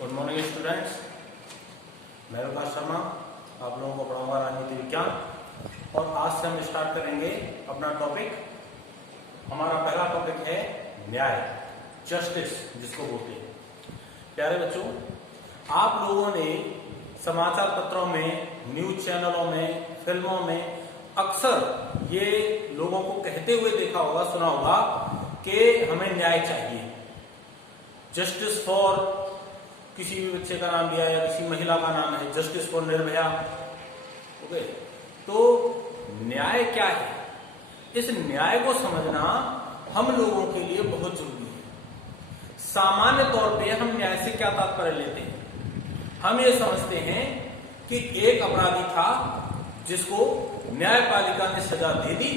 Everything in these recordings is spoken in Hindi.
गुड मॉर्निंग स्टूडेंट्स, मैं विकास शर्मा आप लोगों को पढ़ाऊंगा राजनीति विज्ञान। और आज से हम स्टार्ट करेंगे अपना टॉपिक। हमारा पहला टॉपिक है न्याय, जस्टिस जिसको बोलते हैं। प्यारे बच्चों, आप लोगों ने समाचार पत्रों में, न्यूज चैनलों में, फिल्मों में अक्सर ये लोगों को कहते हुए देखा होगा, सुना होगा कि हमें न्याय चाहिए। जस्टिस फॉर, किसी भी बच्चे का नाम लिया या किसी महिला का नाम है, जस्टिस फॉर निर्भया। ओके, तो न्याय क्या है? इस न्याय को समझना हम लोगों के लिए बहुत जरूरी है। सामान्य तौर पे हम न्याय से क्या तात्पर्य लेते हैं? हम ये समझते हैं कि एक अपराधी था जिसको न्यायपालिका ने सजा दे दी,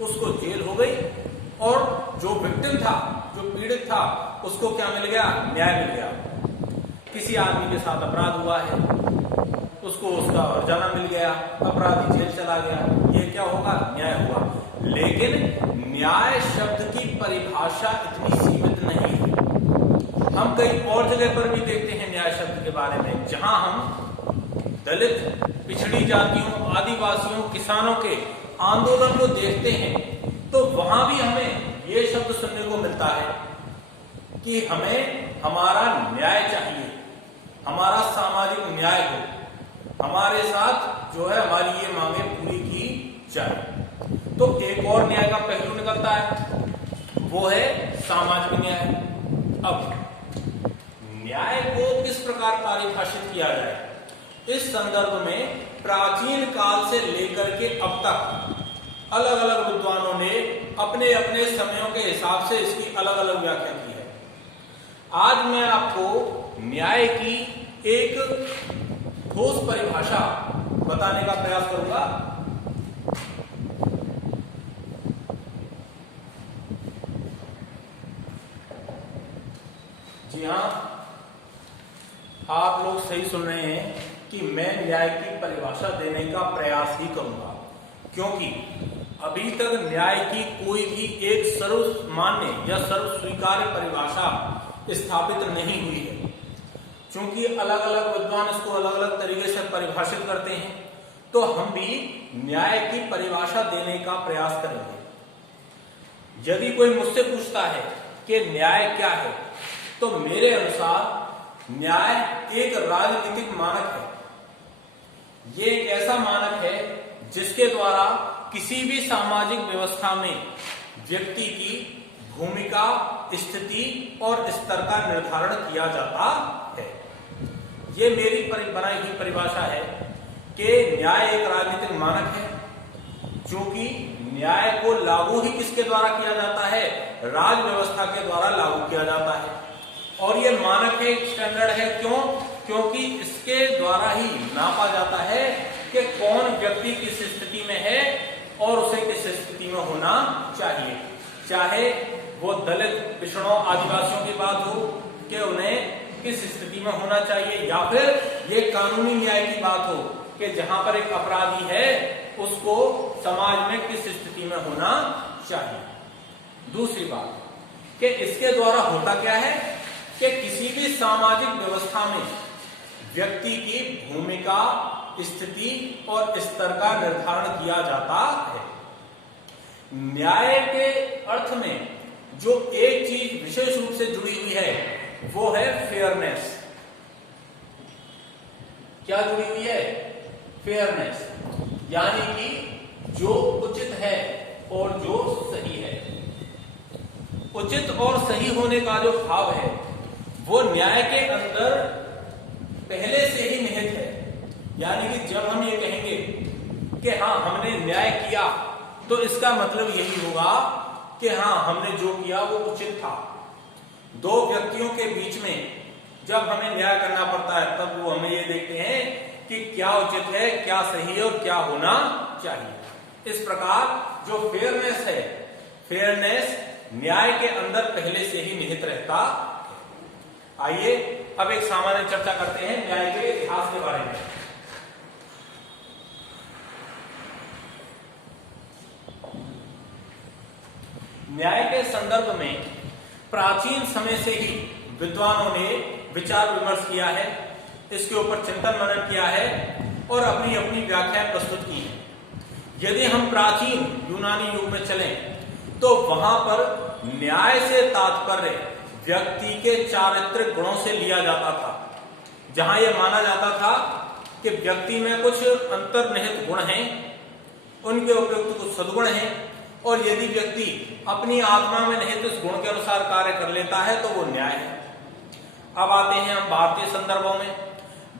उसको जेल हो गई, और जो विक्टिम था, जो पीड़ित था, उसको क्या मिल गया? न्याय मिल गया। किसी आदमी के साथ अपराध हुआ है, उसको उसका हर्जाना मिल गया, अपराधी जेल चला गया, ये क्या होगा? न्याय हुआ। लेकिन न्याय शब्द की परिभाषा इतनी सीमित नहीं है। हम कई और जगह पर भी देखते हैं न्याय शब्द के बारे में, जहां हम दलित, पिछड़ी जातियों, आदिवासियों, किसानों के आंदोलन को देखते हैं, तो वहां भी हमें ये शब्द सुनने को मिलता है कि हमें हमारा न्याय चाहिए, हमारा सामाजिक न्याय हो, हमारे साथ जो है हमारी ये मांगे पूरी की जाए। तो एक और न्याय का पहलू निकलता है, वो है सामाजिक न्याय। अब न्याय को किस प्रकार परिभाषित किया जाए? इस संदर्भ में प्राचीन काल से लेकर के अब तक अलग अलग विद्वानों ने अपने अपने समयों के हिसाब से इसकी अलग अलग व्याख्या की है। आज मैं आपको न्याय की एक ठोस परिभाषा बताने का प्रयास करूंगा। जी हां, आप लोग सही सुन रहे हैं कि मैं न्याय की परिभाषा देने का प्रयास ही करूंगा, क्योंकि अभी तक न्याय की कोई भी एक सर्वमान्य या सर्व स्वीकार्य परिभाषा स्थापित नहीं हुई है। क्योंकि अलग अलग विद्वान इसको अलग अलग तरीके से परिभाषित करते हैं, तो हम भी न्याय की परिभाषा देने का प्रयास करेंगे। यदि कोई मुझसे पूछता है कि न्याय क्या है, तो मेरे अनुसार न्याय एक राजनीतिक मानक है। ये एक ऐसा मानक है जिसके द्वारा किसी भी सामाजिक व्यवस्था में व्यक्ति की भूमिका, स्थिति और स्तर का निर्धारण किया जाता है। ये मेरी बनाई हुई परिभाषा है कि न्याय एक राजनीतिक मानक है, क्योंकि न्याय को लागू ही किसके द्वारा किया जाता है? राज व्यवस्था के द्वारा लागू किया जाता है। और ये मानक है, स्टैंडर्ड है। क्यों? क्योंकि इसके द्वारा ही नापा जाता है कि कौन व्यक्ति किस स्थिति में है और उसे किस स्थिति में होना चाहिए। चाहे वो दलित, पिछड़ों, आदिवासियों की बात हो कि उन्हें किस स्थिति में होना चाहिए, या फिर ये कानूनी न्याय की बात हो कि जहां पर एक अपराधी है उसको समाज में किस स्थिति में होना चाहिए। दूसरी बात कि इसके द्वारा होता क्या है कि किसी भी सामाजिक व्यवस्था में व्यक्ति की भूमिका, स्थिति और स्तर का निर्धारण किया जाता है। न्याय के अर्थ में जो एक चीज विशेष रूप से जुड़ी हुई है, वो है फेयरनेस। क्या जुड़ी हुई है? फेयरनेस, यानी कि जो उचित है और जो सही है। उचित और सही होने का जो भाव है, वो न्याय के अंदर पहले से ही निहित है। यानी कि जब हम ये कहेंगे कि हाँ हमने न्याय किया, तो इसका मतलब यही होगा कि हाँ हमने जो किया वो उचित था। दो व्यक्तियों के बीच में जब हमें न्याय करना पड़ता है, तब वो हमें ये देखते हैं कि क्या उचित है, क्या सही है और क्या होना चाहिए। इस प्रकार जो फेयरनेस है, फेयरनेस न्याय के अंदर पहले से ही निहित रहता है। आइए अब एक सामान्य चर्चा करते हैं न्याय के इतिहास के बारे में। न्याय के संदर्भ में प्राचीन समय से ही विद्वानों ने विचार विमर्श किया है, इसके ऊपर चिंतन मनन किया है और अपनी अपनी व्याख्याएं प्रस्तुत की हैं। यदि हम प्राचीन यूनानी युग में चलें तो वहां पर न्याय से तात्पर्य व्यक्ति के चारित्रिक गुणों से लिया जाता था, जहां यह माना जाता था कि व्यक्ति में कुछ अंतर्निहित गुण हैं, उनके उपयुक्त कुछ सद्गुण हैं, और यदि व्यक्ति अपनी आत्मा में निहित इस गुण के अनुसार कार्य कर लेता है तो वो न्याय है। अब आते हैं हम भारतीय संदर्भों में।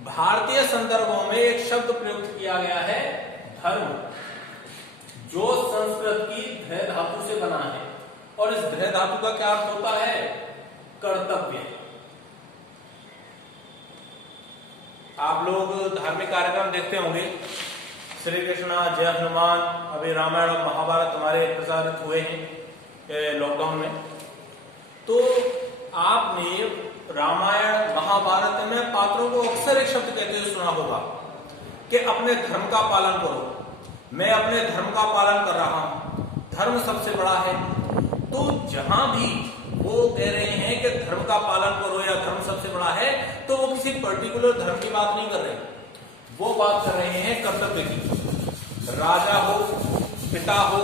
भारतीय संदर्भों में एक शब्द प्रयुक्त किया गया है धर्म, जो संस्कृत की ध्रय धातु से बना है, और इस ध्रय धातु का क्या अर्थ होता है? कर्तव्य। आप लोग धार्मिक कार्यक्रम देखते होंगे, श्री कृष्ण, जय हनुमान, अभी रामायण और महाभारत हमारे प्रसारित हुए हैं लॉकडाउन में। तो आपने रामायण महाभारत में पात्रों को अक्सर एक शब्द कहते हुए सुना होगा कि अपने धर्म का पालन करो। मैं अपने धर्म का पालन कर रहा हूं, धर्म सबसे बड़ा है। तो जहां भी वो कह रहे हैं कि धर्म का पालन करो या धर्म सबसे बड़ा है, तो वो किसी पर्टिकुलर धर्म की बात नहीं कर रहे, वो बात कर रहे हैं कर्तव्य की। राजा हो, पिता हो,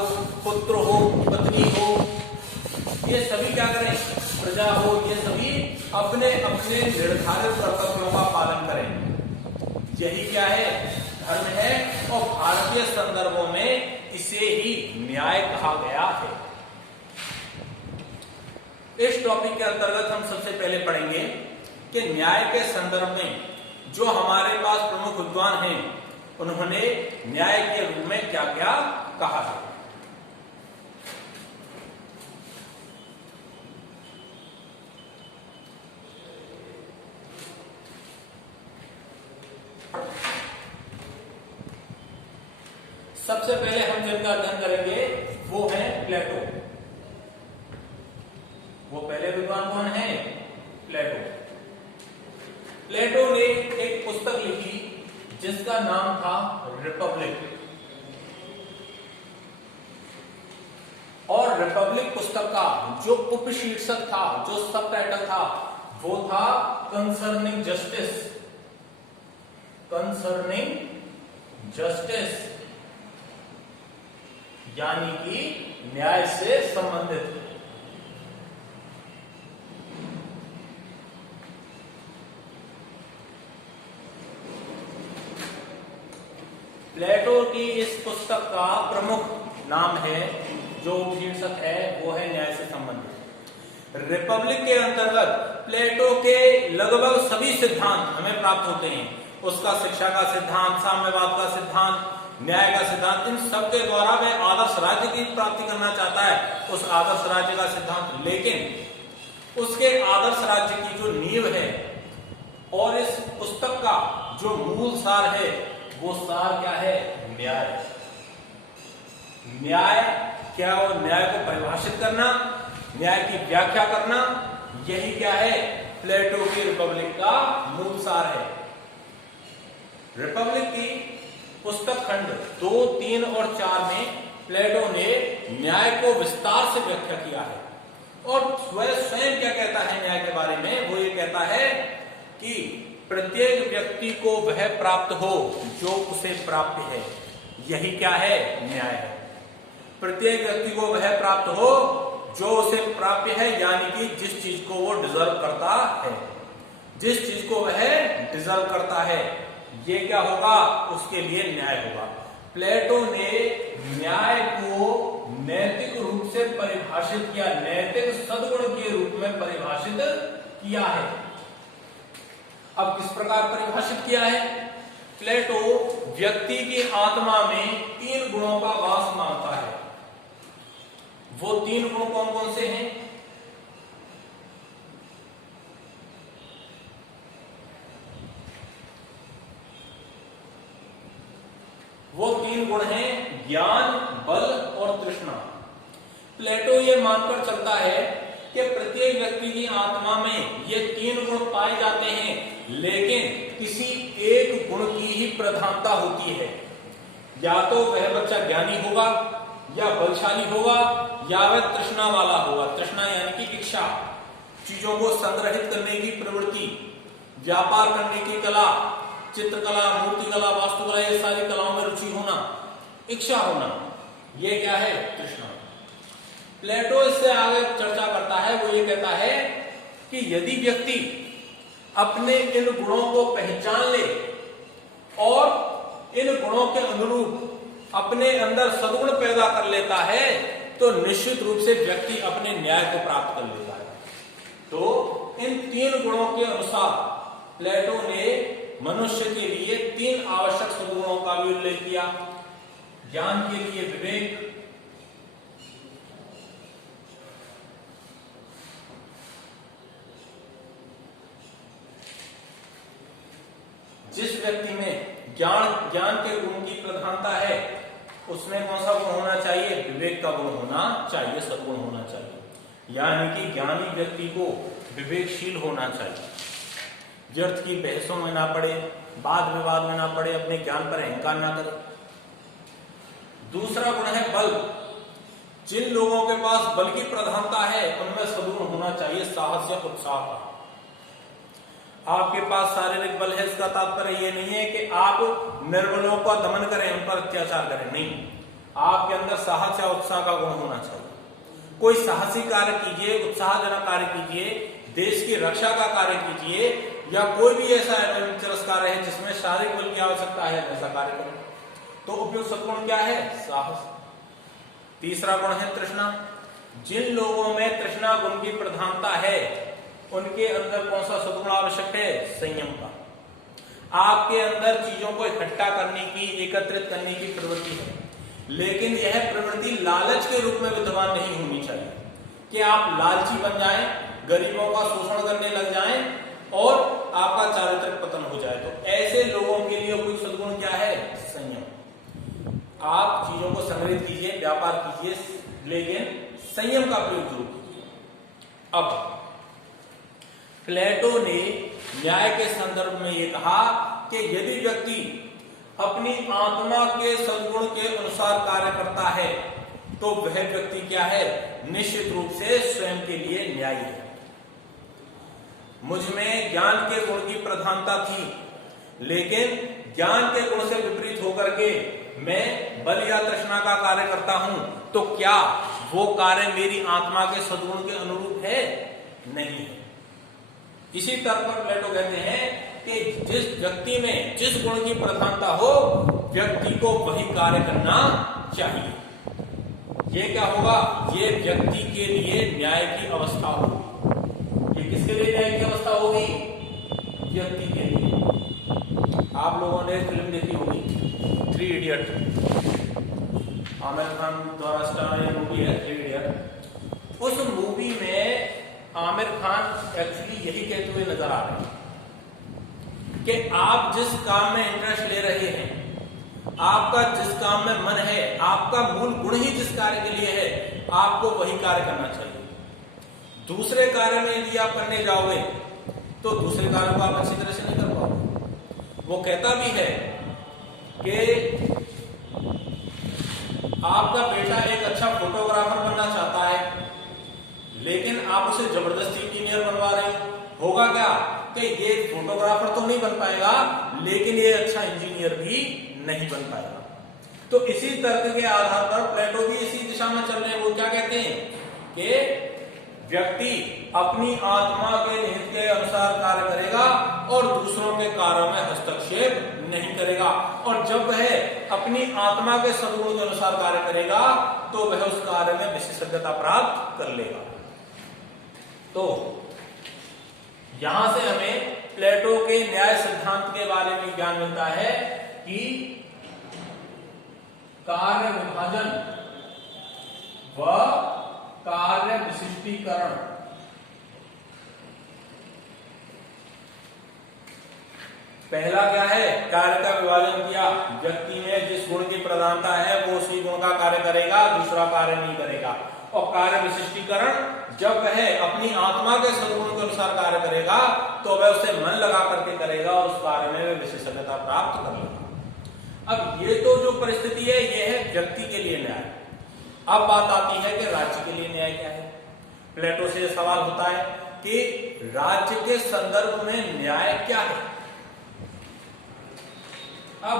पुत्र हो, पत्नी हो, ये सभी क्या करें? प्रजा हो, ये सभी अपने अपने निर्धारित कर्तव्यों का पालन करें। यही क्या है? धर्म है। और भारतीय संदर्भों में इसे ही न्याय कहा गया है। इस टॉपिक के अंतर्गत हम सबसे पहले पढ़ेंगे कि न्याय के संदर्भ में जो हमारे पास प्रमुख विद्वान हैं, उन्होंने न्याय के रूप में क्या क्या कहा है। सबसे पहले हम जिनका अध्ययन करेंगे वो है प्लेटो। वो पहले विद्वान कौन है? प्लेटो। प्लेटो ने एक पुस्तक लिखी जिसका नाम था रिपब्लिक, और रिपब्लिक पुस्तक का जो उपशीर्षक था, जो सब टाइटल था, वो था कंसर्निंग जस्टिस। कंसर्निंग जस्टिस यानी कि न्याय से संबंधित। प्लेटो की इस पुस्तक का प्रमुख नाम है, जो शीर्षक है वो है न्याय से संबंधित। रिपब्लिक के अंतर्गत प्लेटो के लगभग सभी सिद्धांत हमें प्राप्त होते हैं। उसका शिक्षा का सिद्धांत, साम्यवाद का सिद्धांत, न्याय का सिद्धांत, इन सब के द्वारा वह आदर्श राज्य की प्राप्ति करना चाहता है, उस आदर्श राज्य का सिद्धांत। लेकिन उसके आदर्श राज्य की जो नींव है और इस पुस्तक का जो मूल सार है, वो सार क्या है? न्याय। न्याय क्या? और न्याय को परिभाषित करना, न्याय की व्याख्या करना, यही क्या है? प्लेटो की रिपब्लिक का मूल सार है। रिपब्लिक की पुस्तक खंड 2, 3 और 4 में प्लेटो ने न्याय को विस्तार से व्याख्या किया है। और स्वयं क्या कहता है न्याय के बारे में? वो ये कहता है कि प्रत्येक व्यक्ति को वह प्राप्त हो जो उसे प्राप्य है। यही क्या है? न्याय है। प्रत्येक व्यक्ति को वह प्राप्त हो जो उसे प्राप्य है, यानी कि जिस चीज को वो डिजर्व करता है, जिस चीज को वह डिजर्व करता है, ये क्या होगा? उसके लिए न्याय होगा। प्लेटो ने न्याय को नैतिक रूप से परिभाषित किया, नैतिक सद्गुण के रूप में परिभाषित किया है। अब किस प्रकार परिभाषित किया है? प्लेटो व्यक्ति की आत्मा में 3 गुणों का वास मानता है। वो 3 गुण कौन कौन से हैं? वो 3 गुण हैं ज्ञान, बल और तृष्णा। प्लेटो ये मानकर चलता है कि प्रत्येक व्यक्ति की आत्मा में ये 3 गुण पाए जाते हैं, लेकिन किसी एक गुण की ही प्रधानता होती है। या तो वह बच्चा ज्ञानी होगा, या बलशाली होगा, या वह तृष्णा वाला होगा। तृष्णा यानी कि इच्छा। चीजों को संग्रहित करने की प्रवृत्ति, व्यापार करने की कला, चित्रकला, मूर्तिकला, वास्तुकला, ये सारी कलाओं में रुचि होना, इच्छा होना, ये क्या है? तृष्णा। प्लेटो इससे आगे चर्चा करता है, वो ये कहता है कि यदि व्यक्ति अपने इन गुणों को पहचान ले और इन गुणों के अनुरूप अपने अंदर सद्गुण पैदा कर लेता है तो निश्चित रूप से व्यक्ति अपने न्याय को प्राप्त कर लेता है। तो इन 3 गुणों के अनुसार प्लेटो ने मनुष्य के लिए 3 आवश्यक सद्गुणों का भी उल्लेख किया। ज्ञान के लिए विवेक, जिस व्यक्ति में ज्ञान के गुण की प्रधानता है उसमें कौन सा गुण होना चाहिए? विवेक का गुण होना चाहिए, सद्गुण होना चाहिए। यानी कि ज्ञानी व्यक्ति को विवेकशील होना चाहिए, व्यर्थ की बहसों में ना पड़े, वाद विवाद में ना पड़े, अपने ज्ञान पर अहंकार ना करे। दूसरा गुण है बल। जिन लोगों के पास बल की प्रधानता है उनमें सद्गुण होना चाहिए, साहस या उत्साह का। आपके पास शारीरिक बल है, इसका तात्पर्य ये नहीं है कि आप निर्बलों का दमन करें, उन पर अत्याचार करें, नहीं। आपके अंदर साहस या उत्साह का गुण होना चाहिए। कोई साहसी कार्य कीजिए, उत्साहजनक कार्य कीजिए, देश की रक्षा का कार्य कीजिए, या कोई भी ऐसा एडवेंचरस कार्य है जिसमें शारीरिक बल की आवश्यकता है, ऐसा कार्य करें। तो उपयुक्त सद्गुण क्या है? साहस। तीसरा गुण है तृष्णा। जिन लोगों में तृष्णा गुण की प्रधानता है उनके अंदर कौन सा सद्गुण आवश्यक है? संयम का। आपके अंदर चीजों को इकट्ठा करने की, एकत्रित करने की प्रवृत्ति है, लेकिन यह प्रवृत्ति लालच के रूप में विद्यमान नहीं होनी चाहिए कि आप लालची बन जाएं, गरीबों का शोषण करने लग जाएं और आपका चारित्रिक पतन हो जाए। तो ऐसे लोगों के लिए कोई सद्गुण क्या है? संयम। आप चीजों को संग्रहित कीजिए, व्यापार कीजिए, लेकिन संयम का प्रयोग जरूर कीजिए। अब प्लेटो ने न्याय के संदर्भ में यह कहा कि यदि व्यक्ति अपनी आत्मा के सद्गुण के अनुसार कार्य करता है तो वह व्यक्ति क्या है? निश्चित रूप से स्वयं के लिए न्यायी है। मुझ में ज्ञान के गुण की प्रधानता थी, लेकिन ज्ञान के गुण से विपरीत होकर के मैं बल या तृष्णा का कार्य करता हूं, तो क्या वो कार्य मेरी आत्मा के सद्गुण के अनुरूप है? नहीं है। इसी तरह पर प्लेटो कहते हैं कि जिस व्यक्ति में जिस गुण की प्रधानता हो, व्यक्ति को वही कार्य करना चाहिए। ये क्या होगा? ये व्यक्ति के लिए न्याय की अवस्था होगी। ये किसके लिए न्याय की अवस्था होगी? व्यक्ति के लिए। आप लोगों ने फिल्म देखी होगी 3 इडियट, आमिर खान द्वारा स्टार ये मूवी है 3 इडियट। उस मूवी में आमिर खान एक्चुअली यही कहते हुए नजर आ रहे हैं कि आप जिस काम में इंटरेस्ट ले रहे हैं, आपका जिस काम में मन है, आपका मूल गुण ही जिस कार्य के लिए है, आपको वही कार्य करना चाहिए। दूसरे कार्य में यदि आप करने जाओगे तो दूसरे कार्य को आप अच्छी तरह से नहीं कर पाओगे। वो कहता भी है कि आपका बेटा एक अच्छा फोटोग्राफर बनना चाहता है, लेकिन आप उसे जबरदस्ती इंजीनियर बनवा रहे हो। होगा क्या कि ये फोटोग्राफर तो नहीं बन पाएगा, लेकिन ये अच्छा इंजीनियर भी नहीं बन पाएगा। तो इसी तर्क के आधार पर प्लेटो भी इसी दिशा में चल रहे हैं। वो क्या कहते हैं कि व्यक्ति अपनी आत्मा के निहित के अनुसार कार्य करेगा और दूसरों के कार्यों में हस्तक्षेप नहीं करेगा। और जब वह अपनी आत्मा के सद्गुण के अनुसार कार्य करेगा तो वह उस कार्य में विशेषज्ञता प्राप्त कर लेगा। तो यहां से हमें प्लेटो के न्याय सिद्धांत के बारे में ज्ञान मिलता है कि कार्य विभाजन व कार्य विशिष्टीकरण पहला क्या है? कार्य का विभाजन किया, व्यक्ति में जिस गुण की प्रधानता है वो उसी गुण का कार्य करेगा, दूसरा कार्य नहीं करेगा। और कार्य विशिष्टीकरण, जब वह अपनी आत्मा के सद्गुण के अनुसार कार्य करेगा तो वह उसे मन लगा करके करेगा और उस कार्य में वह विशेषज्ञता प्राप्त कर लेगा। अब ये तो जो परिस्थिति है ये है व्यक्ति के लिए न्याय। अब बात आती है कि राज्य के लिए न्याय क्या है। प्लेटो से सवाल होता है कि राज्य के संदर्भ में न्याय क्या है। अब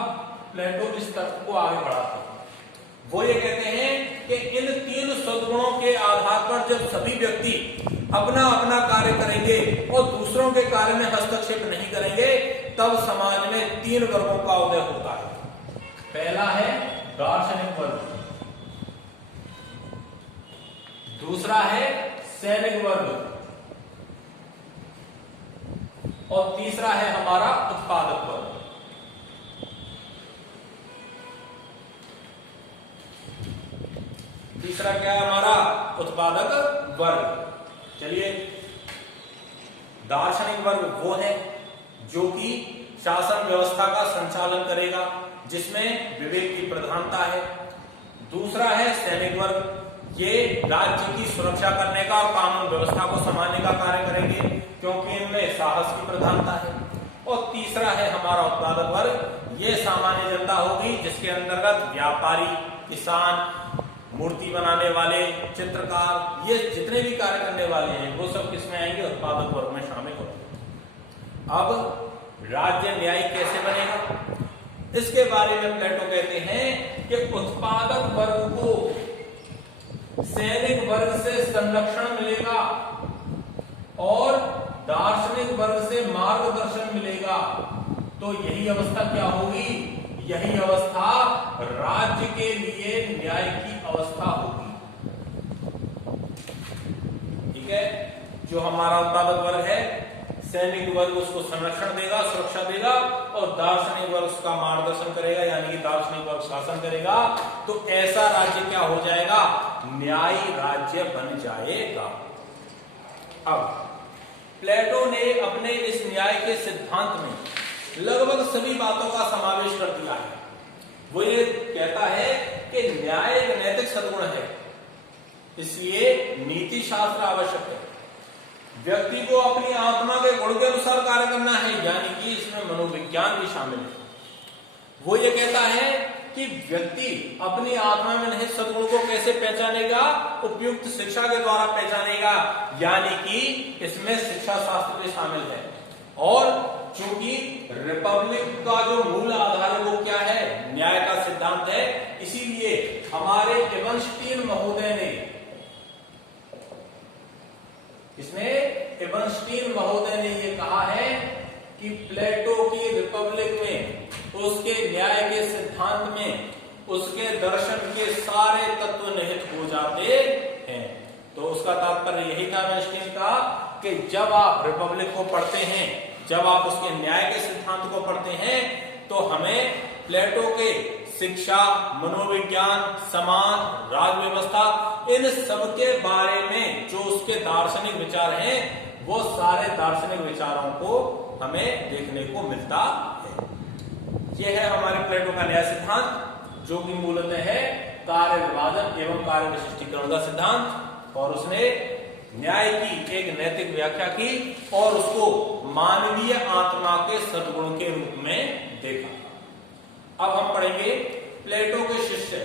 प्लेटो इस तर्क को आगे बढ़ाते हैं। वो ये कहते हैं कि इन 3 सद्गुणों के आधार पर जब सभी व्यक्ति अपना अपना कार्य करेंगे और दूसरों के कार्य में हस्तक्षेप नहीं करेंगे, तब समाज में 3 वर्गों का उदय होता है। पहला है दार्शनिक वर्ग, दूसरा है सैनिक वर्ग और तीसरा है हमारा उत्पादक वर्ग। तीसरा क्या है हमारा? उत्पादक वर्ग। चलिए, दार्शनिक वर्ग वो है जो कि शासन व्यवस्था का संचालन करेगा, जिसमें विवेक की प्रधानता है। दूसरा है सैनिक वर्ग, ये राज्य की सुरक्षा करने का और कानून व्यवस्था को संभालने का कार्य करेंगे, क्योंकि इनमें साहस की प्रधानता है। और तीसरा है हमारा उत्पादक वर्ग, ये सामान्य जनता होगी, जिसके अंतर्गत व्यापारी, किसान, मूर्ति बनाने वाले, चित्रकार, ये जितने भी कार्य करने वाले हैं वो सब किसमें आएंगे? उत्पादक वर्ग में शामिल होंगे। अब राज्य न्याय कैसे बनेगा, इसके बारे में प्लेटो कहते हैं कि उत्पादक वर्ग को सैनिक वर्ग से संरक्षण मिलेगा और दार्शनिक वर्ग से मार्गदर्शन मिलेगा। तो यही अवस्था क्या होगी? यही अवस्था राज्य के लिए न्याय की अवस्था होगी। ठीक है, जो हमारा उत्पादक वर्ग है, सैनिक वर्ग उसको संरक्षण देगा, सुरक्षा देगा, और दार्शनिक वर्ग उसका मार्गदर्शन करेगा, यानी कि दार्शनिक वर्ग शासन करेगा। तो ऐसा राज्य क्या हो जाएगा? न्यायी राज्य बन जाएगा। अब प्लेटो ने अपने इस न्याय के सिद्धांत में लगभग सभी बातों का समावेश कर दिया है। वो ये कहता है कि न्याय एक नैतिक सद्गुण है, इसलिए नीति शास्त्र आवश्यक है। व्यक्ति को अपनी आत्मा के गुण के अनुसार कार्य करना है, यानी कि इसमें मनोविज्ञान भी शामिल है। वो ये कहता है कि व्यक्ति अपनी आत्मा में निहित सद्गुण को कैसे पहचानेगा? उपयुक्त शिक्षा के द्वारा पहचानेगा, यानी कि इसमें शिक्षा शास्त्र भी शामिल है। और चूंकि रिपब्लिक का जो मूल आधार है वो क्या है? न्याय का सिद्धांत है। इसीलिए हमारे एबनस्टीन महोदय ने, एबनस्टीन महोदय ने ये कहा है कि प्लेटो की रिपब्लिक में, उसके न्याय के सिद्धांत में, उसके दर्शन के सारे तत्व निहित हो जाते हैं। तो उसका तात्पर्य यही था एबनस्टीन का कि जब आप रिपब्लिक को पढ़ते हैं, जब आप उसके न्याय के सिद्धांत को पढ़ते हैं, तो हमें प्लेटो के शिक्षा, मनोविज्ञान, समाज, राज व्यवस्था, इन सब के बारे में जो उसके दार्शनिक विचार हैं, वो सारे दार्शनिक विचारों को हमें देखने को मिलता है। यह है हमारे प्लेटो का न्याय सिद्धांत, जो कि मूलतः है कार्य विभाजन एवं कार्य विशिष्टीकरण का सिद्धांत। और उसने न्याय की एक नैतिक व्याख्या की और उसको मानवीय आत्मा के सद्गुण के रूप में देखा। अब हम पढ़ेंगे प्लेटो के शिष्य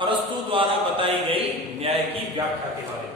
अरस्तु द्वारा बताई गई न्याय की व्याख्या के बारे में।